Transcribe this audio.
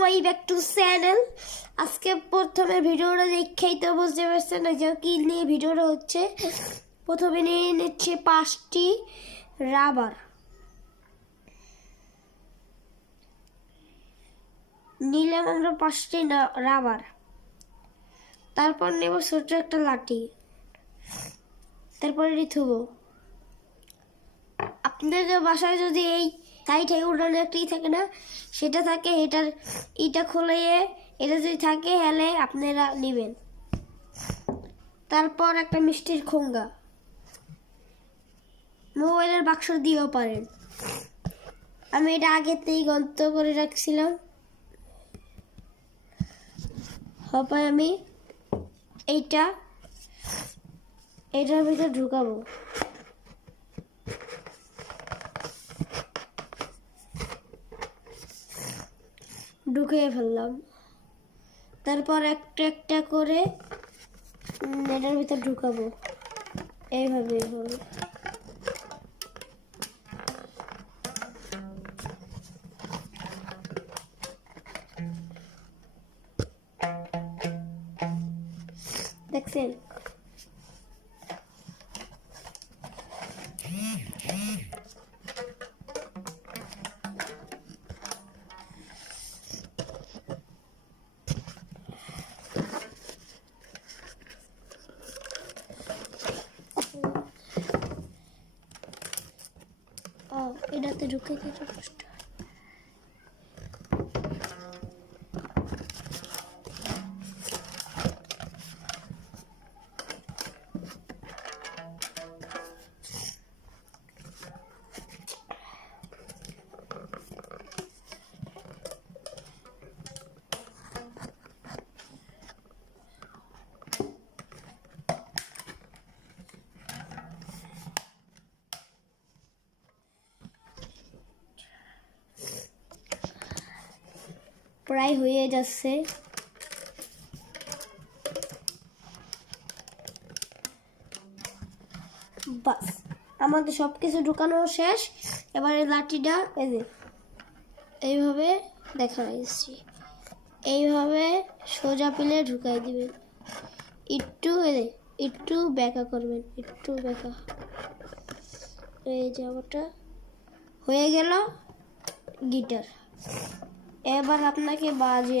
Welcome back to channel. আজকে প্রথমে ভিডিওটা দেখেই তো বুঝতে পারছেন না যে কি নিয়ে ভিডিওটা হচ্ছে। প্রথমে নিয়ে নিচ্ছে 5টি রাবার, নিলাম আমরা 5টি রাবার। তারপর নেব ছোট্ট একটা লাঠি, তারপরে থুবো। আপনাদের বাসায় যদি এই সাইডে উড়ানো একটি থাকে না, সেটা থাকে, এটা খুলে এটা যদি থাকে হলে আপনারা নেবেন। তারপর একটা মিষ্টির খোঙ্গা, মোবাইলের বাক্স দিয়েও পারেন। আমি এটা আগেতেই গন্ত করে রাখছিলাম। তারপর আমি এটার ভিতরে ঢুকাবো। ঢুকিয়ে ফেললাম। তারপর একটা একটা করে এটার ভিতর ঢুকাবো। এইভাবে হবে। দেখছেন? এটাতে ঢুকে দিতে কষ্ট। প্রায় হয়ে যাচ্ছে। বাস, আমাদের সবকিছু ঢুকানো শেষ। এবারে লাঠিটা এইভাবে দেখা যাচ্ছে, এইভাবে সোজা পিলে ঢুকাই দিবেন। একটু ব্যাকা করবেন, একটু ব্যাকা। এই জায়গাটা হয়ে গেল গিটার। এবার আপনাকে বাজিয়ে